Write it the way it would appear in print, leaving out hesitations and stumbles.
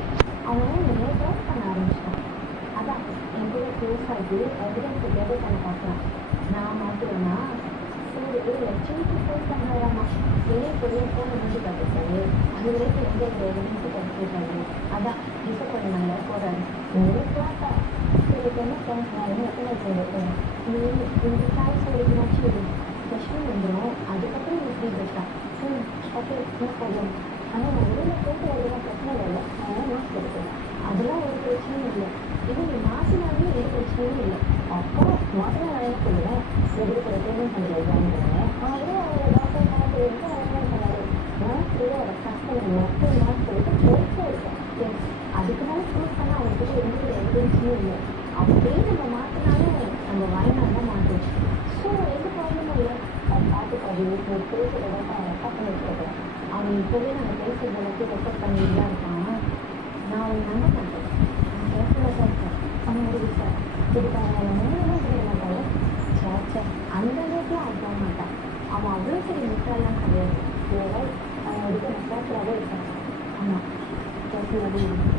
இல்லை. அவன் என்னை ட்ராப் பண்ண ஆரம்பிச்சிட்டான். அதான் என் கூட க்ளோஸ் ஆகி எவிடன்ஸை கேதர் பண்ண பார்க்கலாம். நான் மாட்டுவேன்னா சூடு லட்சத்துக்கு ஃபோன் பண்ணுறாமா. வெளியே பெரிய ஃபோனை மூடி பார்த்துருக்காரு. அது வரைக்கும் எந்த எவிடன்ஸை கிடைச்சிருக்காரு. அதான் டிசப்பாயின்மெண்ட்ல போகிறாரு. ஒரு கிளாஸா சரி என்ன பண்ணுறாருன்னு எத்தனை சொல்லிருக்கேன். நீ இந்த கிளாஸ் வரைக்கும்னாச்சு கொஸ்டின் வந்துடும். அதுக்கப்புறம் நீ ஃப்ரீ பெஸ்ட்டாக ஓகே நோ ப்ராப்ளம். ஆனால் நான் வெளியில் போட்டு வரலாம் பிரச்சனை இல்லை. நான் மாஸ்க் எடுக்கிறேன். அதெல்லாம் ஒரு பிரச்சனையும் இல்லை. இது நீ மாசினாவே எந்த பிரச்சனையும் இல்லை. அப்போ மாசினா நான் என்ன சொல்லுவேன், எதிர்க்கிற பேமெண்ட் பண்ணுறது வாங்குறேன். அதுவும் அவர் டாக்டர் பார்த்து எடுத்து ரெக்கமெண்ட் பண்ணாரு. நான் ஃப்ரீயாக கஸ்டமர் மட்டும் மாஸ்க் போட்டு போயிட்டே இருக்கேன். அதுக்கு மேலே ப்ரூவ் பண்ணால் அவங்ககிட்ட எந்த எவிடன்ஸும் இல்லை. அப்படியே நம்ம மாற்றினாலும் நம்ம வாழ்நாள் தான் மாட்டோம். ஸோ எந்த ப்ராப்ளமும் இல்லை. அவன் பார்த்துக்காது ஒரு பேசுகிறத அவன் ரெக்கார்ட் பண்ணி வச்சுருக்கேன். அவன் இப்போவே நாங்கள் பேசுகிற அளவுக்கு ரெக்கார்ட் பண்ணிட்டு தான் இருக்கான். நான் அவன் நம்ப மாட்டேன். நான் கேர்ஃபுல்லாக தான் இருக்கேன். அவன் ஒரு விஷயம் இதுக்காக அவன் முன்னெல்லாம் தெரிய மாட்டாலும் சேச்சை அந்த அளவுக்குலாம் அவன் போக மாட்டான். அவன் அவ்வளோ சரி மிஸ்ஸாலாம் கிடையாது. ஏதாவது அவன் ஒரு கேர்ஃபுல்லாகவே இருக்கான். ஆமாம் கேர்ஃபுல்லாகவே இருக்கும்.